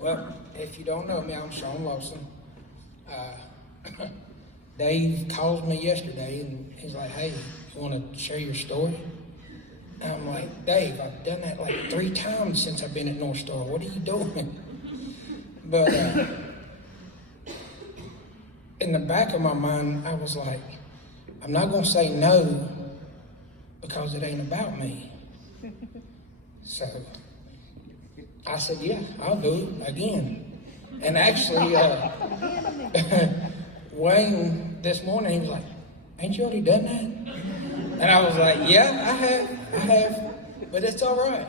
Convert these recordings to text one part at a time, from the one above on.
Well, if you don't know me, I'm Shaun Lawsons. Uh, Dave calls me yesterday and he's like, hey, you want to share your story? And I'm like, Dave, I've done that like 3 times since I've been at North Star. What are you doing? But in the back of my mind, I was like, I'm not going to say no because it ain't about me. So I said, yeah, I'll do it again. And actually, Wayne this morning, he was like, ain't you already done that? And I was like, yeah, I have, but it's all right.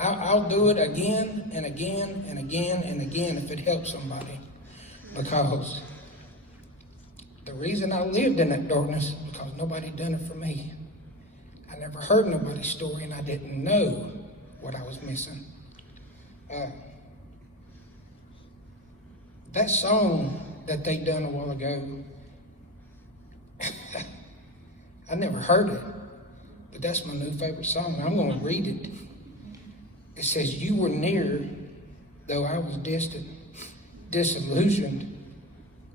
I'll do it again and again and again and again if it helps somebody. Because the reason I lived in that darkness is because nobody done it for me. I never heard nobody's story and I didn't know what I was missing. That song that they done a while ago, I never heard it, but that's my new favorite song. I'm going to read it. It says, you were near, though I was distant, disillusioned,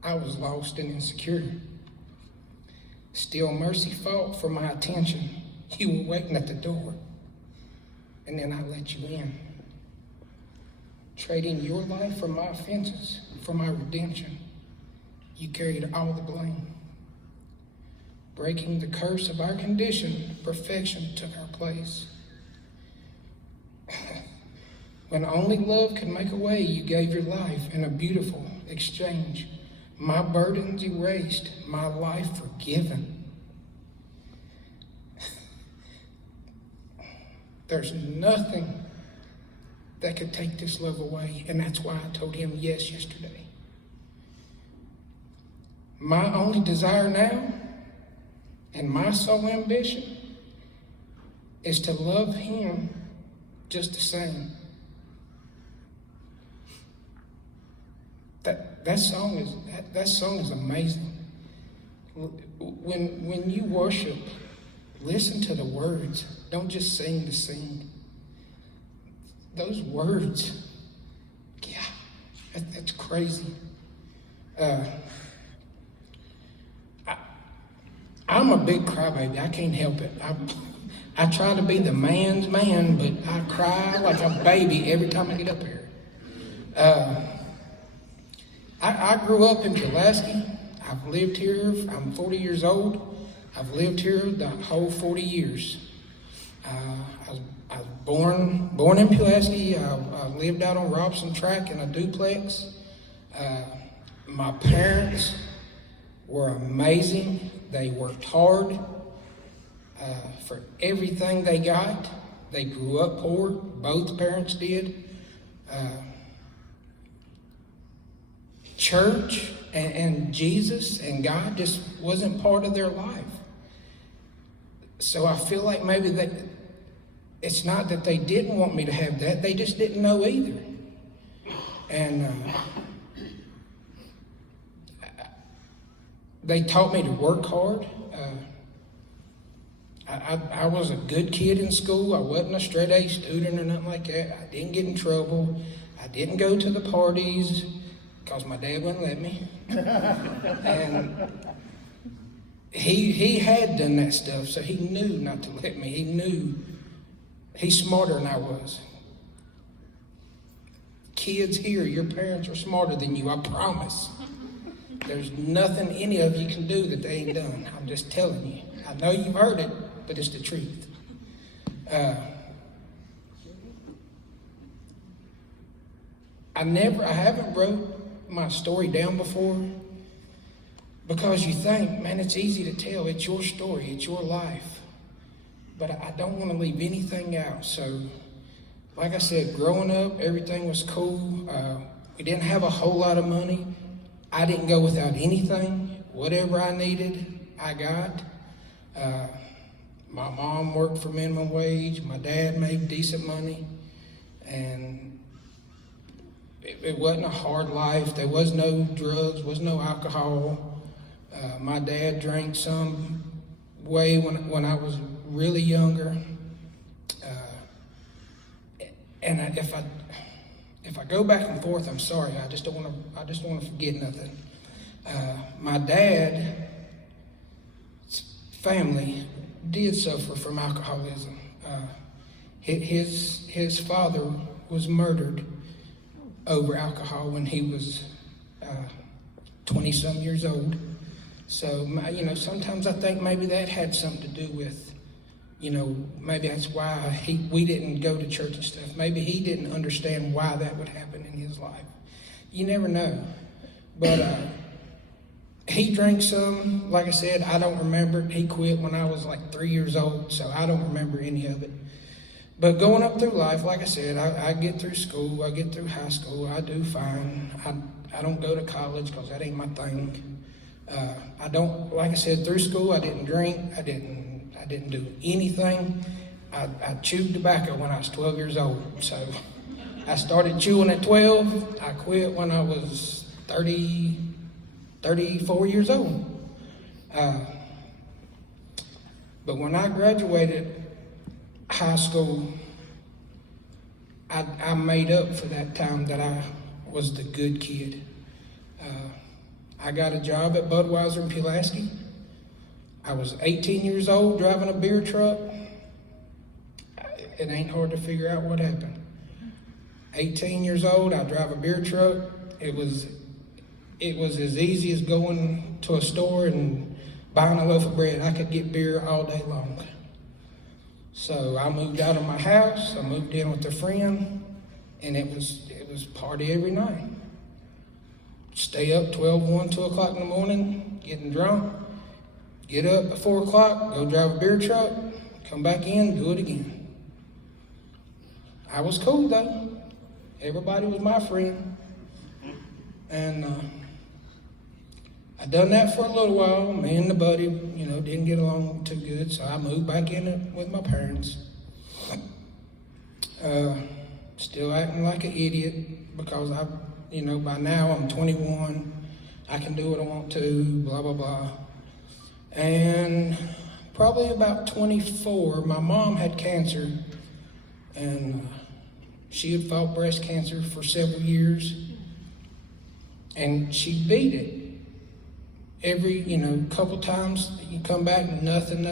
I was lost and insecure. Still mercy fought for my attention. You were waiting at the door, and then I let you in. Trading your life for my offenses, for my redemption. You carried all the blame. Breaking the curse of our condition, perfection took our place. When only love could make a way, you gave your life in a beautiful exchange. My burdens erased, my life forgiven. There's nothing that could take this love away, and that's why I told him yes yesterday. My only desire now, and my sole ambition, is to love him just the same. That song is amazing. When you worship, listen to the words. Don't just sing to sing. Those words, yeah, that's crazy. I'm a big crybaby. I can't help it. I try to be the man's man, but I cry like a baby every time I get up here. I grew up in Pulaski. I've lived here. I'm 40 years old. I've lived here the whole 40 years. I was born in Pulaski. I lived out on Robson Track in a duplex. My parents were amazing. They worked hard for everything they got. They grew up poor. Both parents did. Church and Jesus and God just wasn't part of their life. So I feel like maybe it's not that they didn't want me to have that, they just didn't know either. And they taught me to work hard. I was a good kid in school. I wasn't a straight A student or nothing like that. I didn't get in trouble. I didn't go to the parties because my dad wouldn't let me. And he had done that stuff, so he knew not to let me. He knew. He's smarter than I was. Kids here, your parents are smarter than you, I promise. There's nothing any of you can do that they ain't done. I'm just telling you. I know you've heard it, but it's the truth. I haven't wrote my story down before because you think, man, it's easy to tell. It's your story. It's your life. But I don't want to leave anything out. So, like I said, growing up, everything was cool. We didn't have a whole lot of money. I didn't go without anything. Whatever I needed, I got. My mom worked for minimum wage. My dad made decent money. And it wasn't a hard life. There was no drugs, was no alcohol. My dad drank some way when I was really younger. And if I go back and forth, I'm sorry. I just don't want to forget nothing. My dad's family did suffer from alcoholism. His father was murdered over alcohol when he was 20-some years old. So, sometimes I think maybe that had something to do with, maybe that's why we didn't go to church and stuff. Maybe he didn't understand why that would happen in his life. You never know. But he drank some. Like I said, I don't remember. He quit when I was like 3 years old, so I don't remember any of it. But going up through life, like I said, I get through school, I get through high school, I do fine. I don't go to college because that ain't my thing. I don't, like I said, through school I didn't drink, I didn't do anything. I chewed tobacco when I was 12 years old. So I started chewing at 12. I quit when I was 34 years old. But when I graduated high school, I made up for that time that I was the good kid. I got a job at Budweiser in Pulaski. I was 18 years old driving a beer truck. It ain't hard to figure out what happened. 18 years old, I drive a beer truck. It was as easy as going to a store and buying a loaf of bread. I could get beer all day long. So I moved out of my house, I moved in with a friend, and it was party every night. Stay up 12, 1, 2 o'clock in the morning, getting drunk, get up at 4 o'clock, go drive a beer truck, come back in, do it again. I was cool though. Everybody was my friend. And I done that for a little while. Me and the buddy, didn't get along too good, so I moved back in with my parents. Still acting like an idiot because by now I'm 21. I can do what I want to, blah, blah, blah. And probably about 24, my mom had cancer, and she had fought breast cancer for several years, and she beat it. Every, couple times you come back, nothing.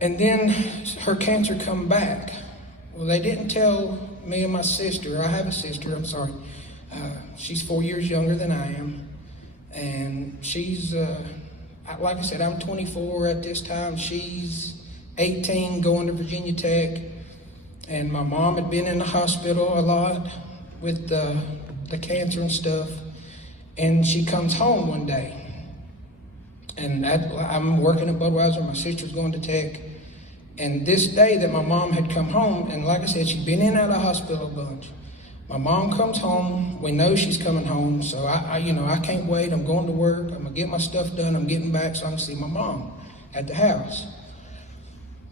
And then her cancer come back. Well, they didn't tell me and my sister. I have a sister, I'm sorry. She's 4 years younger than I am. And she's, like I said, I'm 24 at this time. She's 18 going to Virginia Tech. And my mom had been in the hospital a lot with the cancer and stuff. And she comes home one day, and I'm working at Budweiser, my sister's going to Tech, and this day that my mom had come home, and like I said, she'd been in and out of the hospital a bunch. My mom comes home, we know she's coming home, so I can't wait, I'm going to work, I'm gonna get my stuff done, I'm getting back so I can see my mom at the house.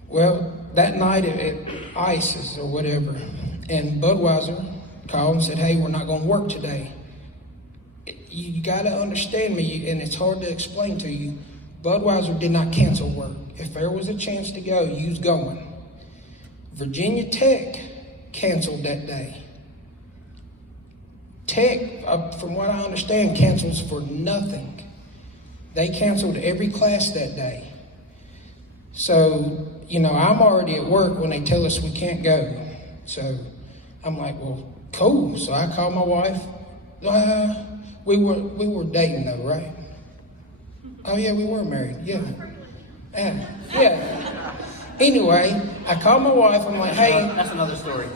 Well, that night at ICE's or whatever, and Budweiser called and said, hey, we're not gonna work today. You got to understand me, and it's hard to explain to you. Budweiser did not cancel work. If there was a chance to go, you was going. Virginia Tech canceled that day. Tech, from what I understand, cancels for nothing. They canceled every class that day. So, I'm already at work when they tell us we can't go. So I'm like, well, cool. So I called my wife. We were dating though, right? Oh yeah, we were married, yeah. Yeah. Anyway, I called my wife, I'm like, hey. That's another story.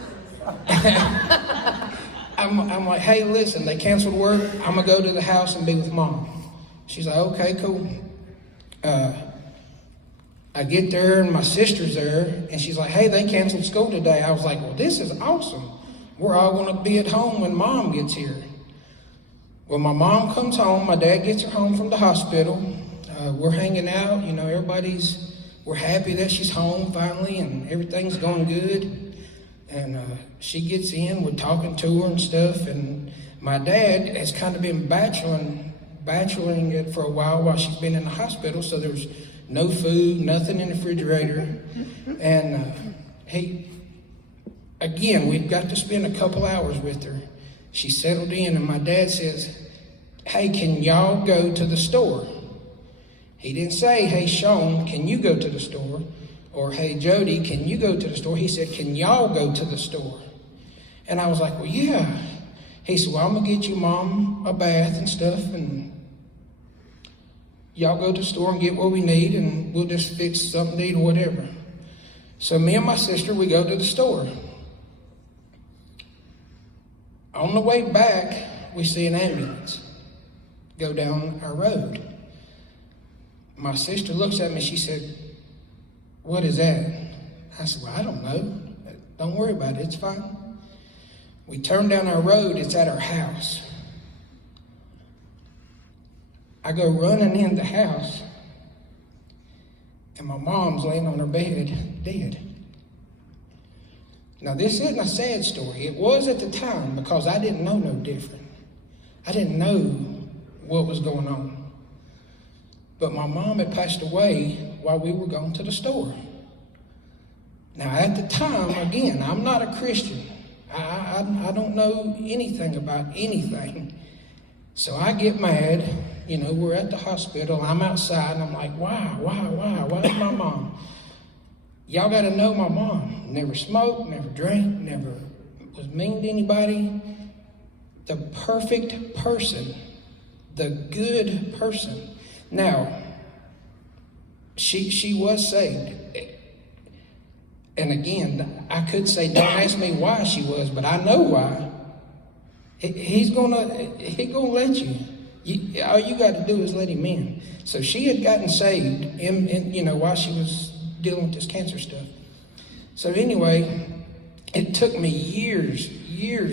I'm like, hey, listen, they canceled work, I'm gonna go to the house and be with mom. She's like, okay, cool. I get there and my sister's there, and she's like, hey, they canceled school today. I was like, well, this is awesome. We're all gonna be at home when mom gets here. Well, my mom comes home, my dad gets her home from the hospital. We're hanging out, we're happy that she's home finally and everything's going good. And she gets in, we're talking to her and stuff. And my dad has kind of been bacheloring it for a while she's been in the hospital. So there's no food, nothing in the refrigerator. And again, we've got to spend a couple hours with her. She settled in, and my dad says, hey, can y'all go to the store? He didn't say, hey, Shaun, can you go to the store? Or, hey, Jody, can you go to the store? He said, can y'all go to the store? And I was like, well, yeah. He said, well, I'm going to get you, Mom, a bath and stuff, and y'all go to the store and get what we need, and we'll just fix something to eat or whatever. So me and my sister, we go to the store. On the way back, we see an ambulance go down our road. My sister looks at me, she said, what is that? I said, well, I don't know. Don't worry about it, it's fine. We turn down our road, it's at our house. I go running in the house, and my mom's laying on her bed, dead. Now, this isn't a sad story. It was at the time, because I didn't know no different. I didn't know what was going on. But my mom had passed away while we were going to the store. Now, at the time, again, I'm not a Christian. I don't know anything about anything. So I get mad. You know, we're at the hospital. I'm outside, and I'm like, why is my mom? Y'all got to know my mom. Never smoked, never drank, never was mean to anybody. The perfect person. The good person. Now, she was saved. And again, I could say, don't ask me why she was, but I know why. He's gonna let you. All you got to do is let him in. So she had gotten saved, while she was dealing with this cancer stuff. So anyway, it took me years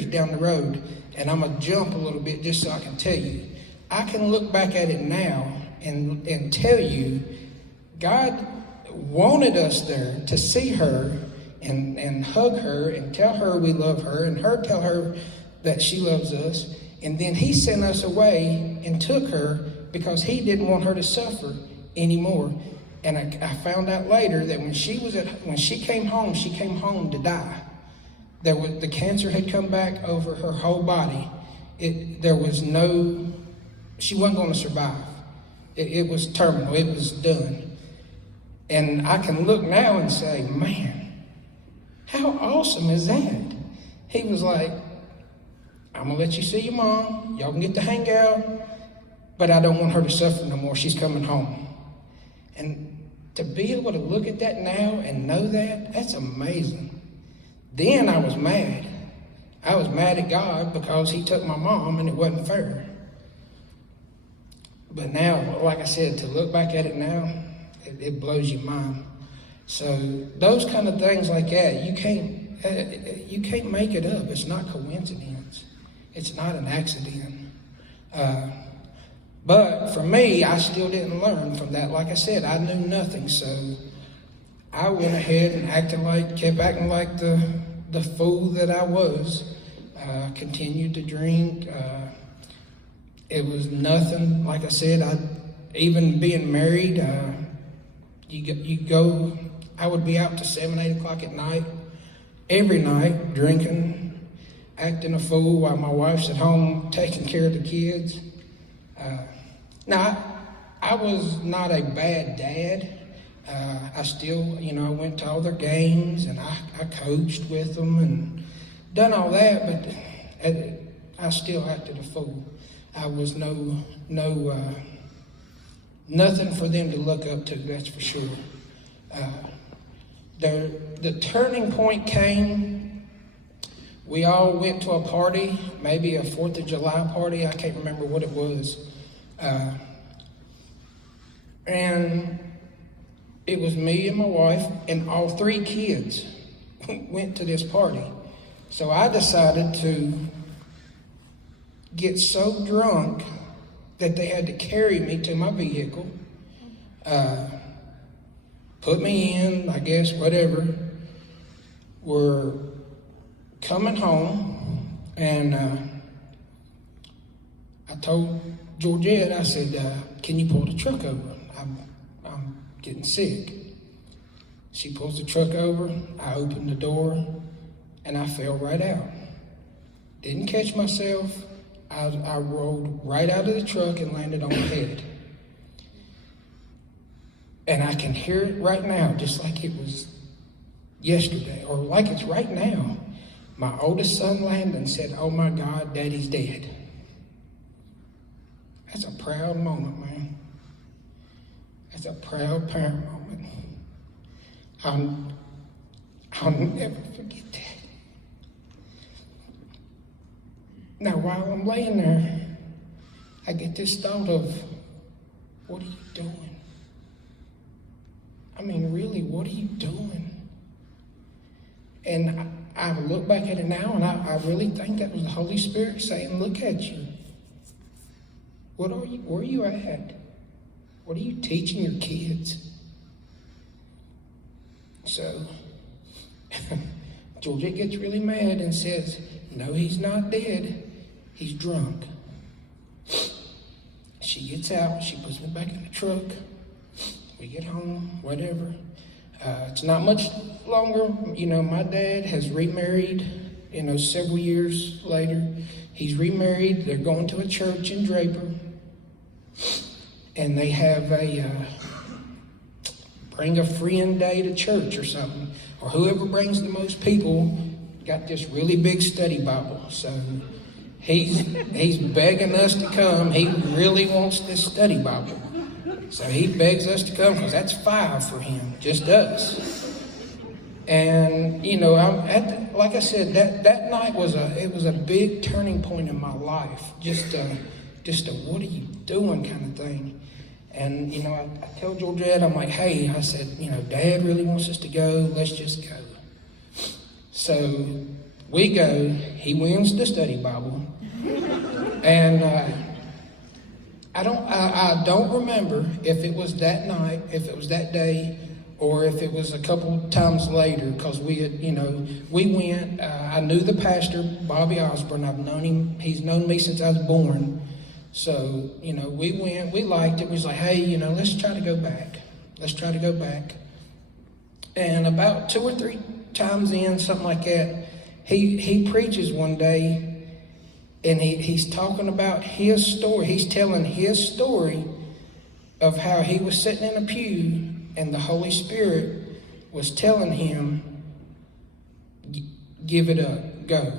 down the road, and I'm gonna jump a little bit just so I can tell you. I can look back at it now and tell you, God wanted us there to see her and hug her and tell her we love her and her tell her that she loves us. And then he sent us away and took her because he didn't want her to suffer anymore. And I found out later that when she came home to die. The cancer had come back over her whole body. She wasn't going to survive. It was terminal. It was done. And I can look now and say, man, how awesome is that? He was like, I'm going to let you see your mom. Y'all can get to hang out. But I don't want her to suffer no more. She's coming home. And to be able to look at that now and know that, that's amazing. Then I was mad. I was mad at God because he took my mom and it wasn't fair. But now, like I said, to look back at it now, it blows your mind. So those kind of things like that, you can't make it up. It's not coincidence. It's not an accident. But for me, I still didn't learn from that. Like I said, I knew nothing. So I went ahead and kept acting like the fool that I was. Continued to drink. It was nothing. Like I said, even being married, I would be out to 7, 8 o'clock at night, every night, drinking, acting a fool while my wife's at home taking care of the kids. Now, I was not a bad dad. I still, I went to all their games and I coached with them and done all that, but I still acted a fool. I was nothing for them to look up to, that's for sure. The turning point came. We all went to a party, maybe a 4th of July party. I can't remember what it was. And it was me and my wife and all 3 kids went to this party. So I decided to get so drunk that they had to carry me to my vehicle, put me in, I guess, whatever. We're coming home, and I told Georgette, I said, can you pull the truck over? I'm getting sick. She pulls the truck over, I open the door, and I fell right out. Didn't catch myself. I rolled right out of the truck and landed on my head. And I can hear it right now, just like it was yesterday, or like it's right now. My oldest son, Landon, said, "Oh my God, Daddy's dead." That's a proud moment, man. That's a proud parent moment. I'll never forget that. Now, while I'm laying there, I get this thought of, what are you doing? I mean, really, what are you doing? And I look back at it now, and I really think that was the Holy Spirit saying, look at you. Where are you at? What are you teaching your kids? So, Georgette gets really mad and says, no, he's not dead. He's drunk. She gets out. She puts me back in the truck. We get home, whatever. It's not much longer. You know, my dad has remarried, several years later. He's remarried. They're going to a church in Draper. And they have bring a friend day to church or something. Or whoever brings the most people got this really big study Bible. So he's begging us to come. He really wants this study Bible. So he begs us to come because that's 5 for him, just us. And, like I said, that night was a big turning point in my life. Just a what are you doing kind of thing. And, I tell Georgette, I'm like, hey, I said, Dad really wants us to go. Let's just go. So we go. He wins the study Bible. And I don't remember if it was that night, if it was that day, or if it was a couple times later, because we had, we went. I knew the pastor, Bobby Osborne. I've known him. He's known me since I was born. So, we went. We liked it. We was like, hey, let's try to go back. Let's try to go back. And about 2 or 3 times in, something like that, he preaches one day. And he's talking about his story. He's telling his story of how he was sitting in a pew and the Holy Spirit was telling him, give it up, go.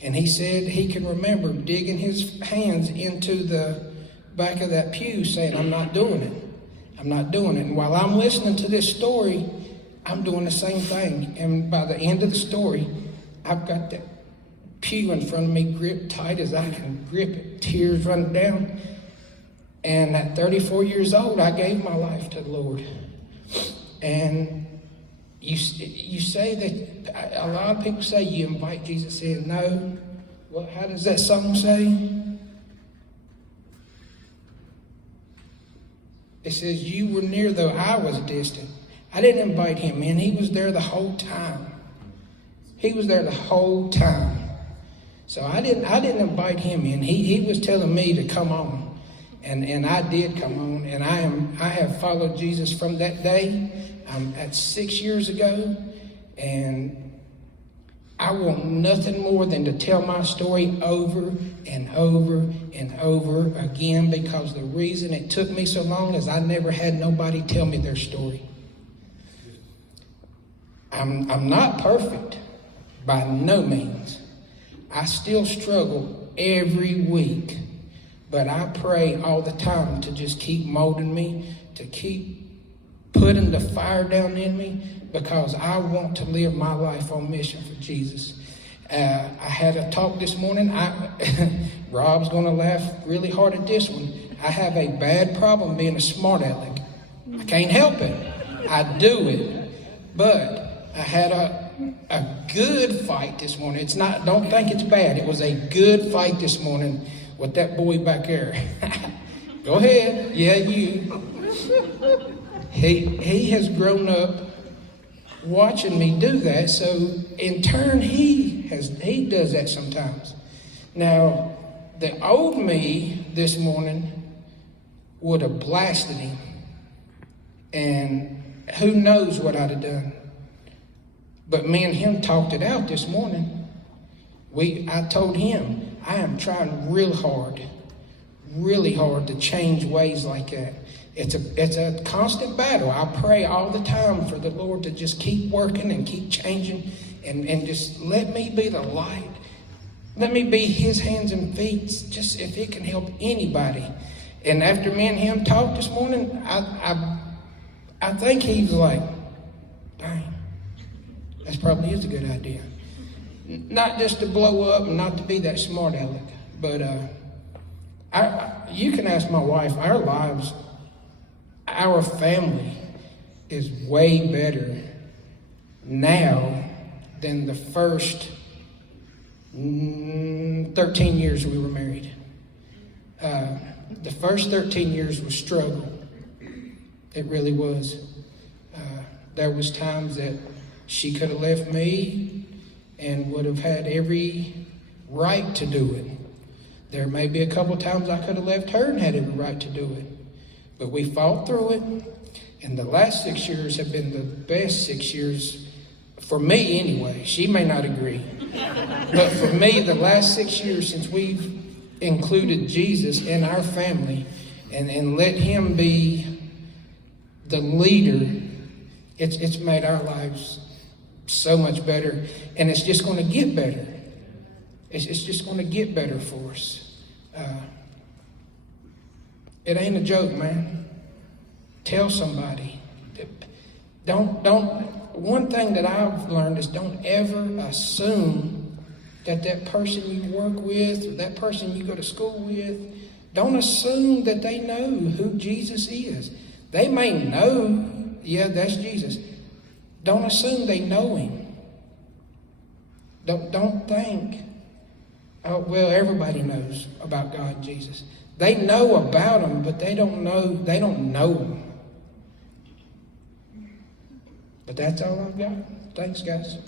And he said he can remember digging his hands into the back of that pew saying, I'm not doing it. I'm not doing it. And while I'm listening to this story, I'm doing the same thing. And by the end of the story, I've got that pew in front of me gripped tight as I can grip it, tears running down. And at 34 years old, I gave my life to the Lord. And you say that, a lot of people say you invite Jesus in. No. Well, how does that song say? It says, you were near though I was distant. I didn't invite him in. He was there the whole time. He was there the whole time. So I didn't invite him in. He was telling me to come on. And I did come on. And I have followed Jesus from that day. That's 6 years ago. And I want nothing more than to tell my story over and over and over again, because the reason it took me so long is I never had nobody tell me their story. I'm not perfect by no means. I still struggle every week, but I pray all the time to just keep molding me, to keep putting the fire down in me, because I want to live my life on mission for Jesus. I had a talk this morning. Rob's going to laugh really hard at this one. I have a bad problem being a smart aleck. I can't help it. I do it. But I had a good fight this morning. Don't think it's bad. It was a good fight this morning with that boy back there. Go ahead. Yeah, you. He has grown up watching me do that, so in turn he does that sometimes. Now, the old me this morning would have blasted him, and who knows what I'd have done. But me and him talked it out this morning. I told him, I am trying really hard to change ways like that. It's a constant battle. I pray all the time for the Lord to just keep working and keep changing and just let me be the light. Let me be his hands and feet, just if it can help anybody. And after me and him talked this morning, I think he was like, dang, that probably is a good idea. Not just to blow up and not to be that smart aleck, but you can ask my wife, our lives, our family is way better now than the first 13 years we were married. The first 13 years was struggle. It really was. There was times that she could have left me and would have had every right to do it. There may be a couple times I could have left her and had every right to do it. But we fought through it, and the last 6 years have been the best 6 years, for me anyway. She may not agree. But for me, the last 6 years since we've included Jesus in our family and let him be the leader, it's made our lives so much better, and it's just going to get better. It's just going to get better for us. It ain't a joke, man. Tell somebody. One thing that I've learned is don't ever assume that person you work with or that person you go to school with, don't assume that they know who Jesus is. They may know, yeah, that's Jesus. Don't assume they know him. Don't think, oh, well, everybody knows about God and Jesus. They know about him, but they don't know him. But that's all I've got. Thanks, guys.